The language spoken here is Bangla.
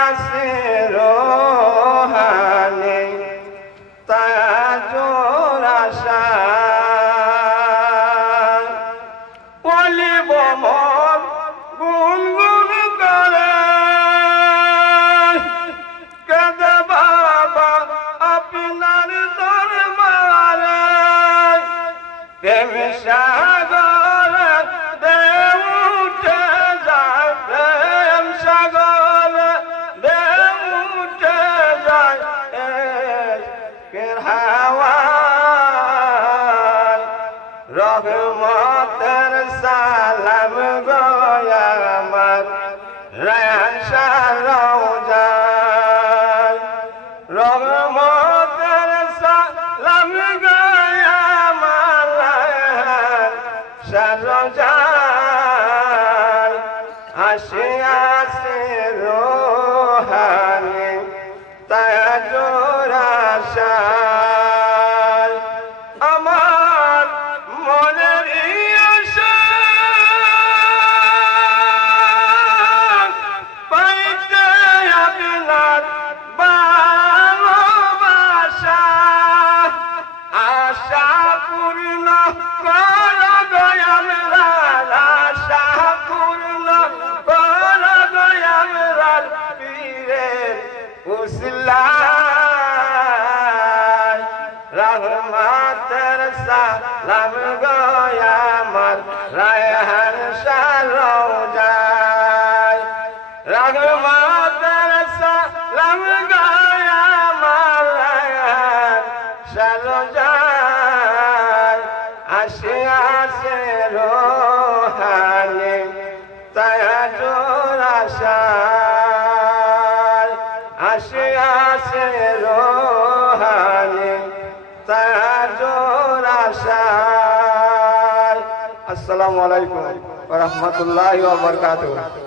আসে রোহানে তাজোর আশা বলিব মন গুনগুন করে কেঁদে বাবা আপনার দরবারে প্রেম সাগর দেও উঠে যায় প্রেম সাগর দেও উঠে যায় হাওয়ায় রহমতের সালাম গয়া আমার রায়ান শাহ রওজায় রহমতের সালাম গয়া আমার রায়ান শাহ রওজায় আসে আসে রোহানে তাজোর আশায় আমার মনের আশা পাইতে আপনার ভালোবাসা আশা পূর্ণ কর দয়াল আশা পূর্ণ কর দয়াল পীরের উসলায় রহমতের সালাম গয়া আমার রায়হান শাহ রওজায় রহমতের সালাম গয়া আমার রায়হান শাহ রওজায় আসে আসে রোহানে তাজোর আশায় আসে আসে রোহানে তাজোর আশায়। আসসালামু আলাইকুম ওয়া রাহমাতুল্লাহি ওয়া বারাকাতুহু।